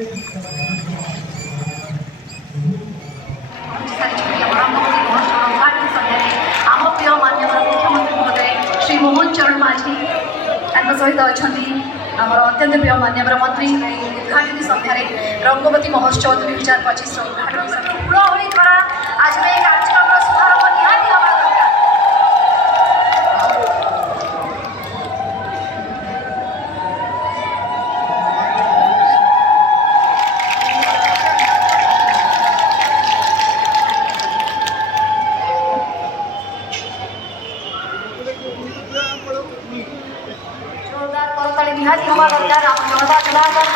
आम प्रिय माननीय मुख्यमंत्री महोदय श्री मोहन चरण माझी सहित अच्छा आम अत्यंत प्रिय माननीय मंत्री उद्घाटनी संध्यारे रंगवती महोत्सव 2025 उद्घाटन हुड़हुड़ी द्वारा आज कार्यक्रम शुभारंभ निहाती हवा दरकार। जोरदार करताली निहाती हवा दरकार। आम जनता जनार्दन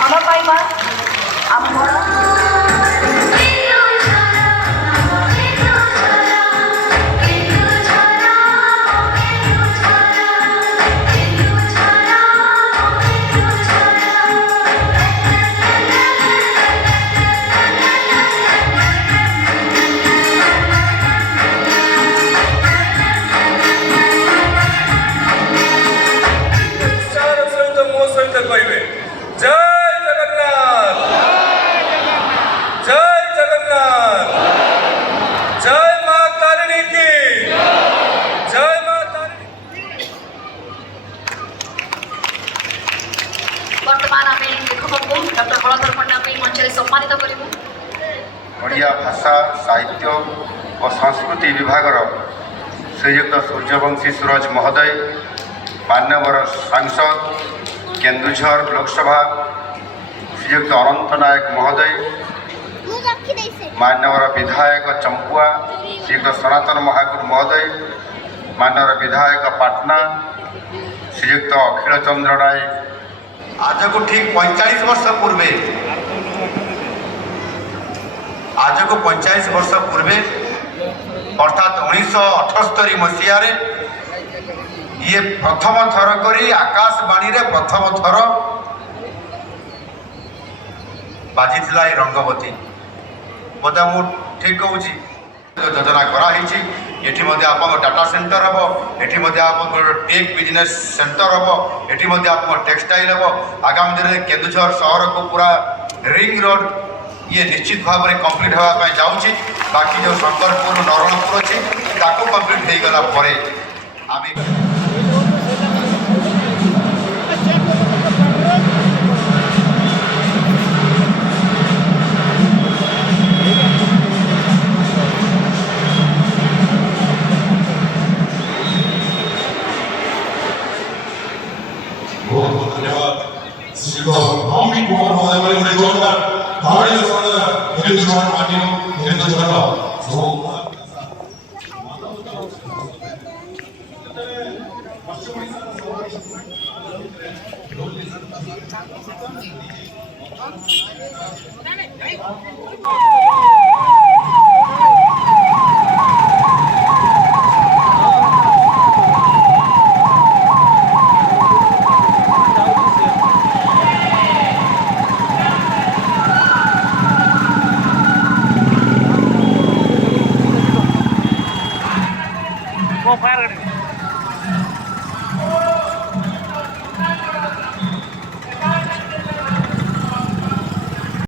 भल पाइबा आम वर्तमान आम लेखक को डॉक्टर बलधर पंडा को मंच में सम्मानित करूँ। ओडिया भाषा साहित्य और संस्कृति विभाग श्रीयुक्त सूर्यवंशी सूरज महोदय, मान्यवर सांसद केन्दुझर लोकसभा श्रीयुक्त अनंत नायक महोदय, मान्यवर विधायक चंपुआ श्रीयुक्त सनातन महाकुर महोदय, मान्यवर विधायक पाटना श्रीयुक्त अखिल चंद्र नायक। आज को ठीक 45 वर्ष पूर्वे अर्थात 1978 मसीह ये प्रथम थर करी आकाशवाणी रे प्रथम थर बाजी रंगवती बोध मु ठीक कहूँ योजना कराई। एठी मध्य आप डाटा सेंटर हम, एठी मध्य आप टेक बिजनेस सेंटर हम, एठी मध्य आप टेक्सटाइल हम। आगामी दिन में केन्दुझर सहर को पूरा रिंग रोड ये निश्चित भाव में कंप्लीट होगा जाऊँगी। बाकी जो शंकरपुर नरणपुर अच्छी ताको कंप्लीट हो गला परे आम भावनिक जोरदार ताड़ियों से केन्दुझर माटियों केन्दुझर फायर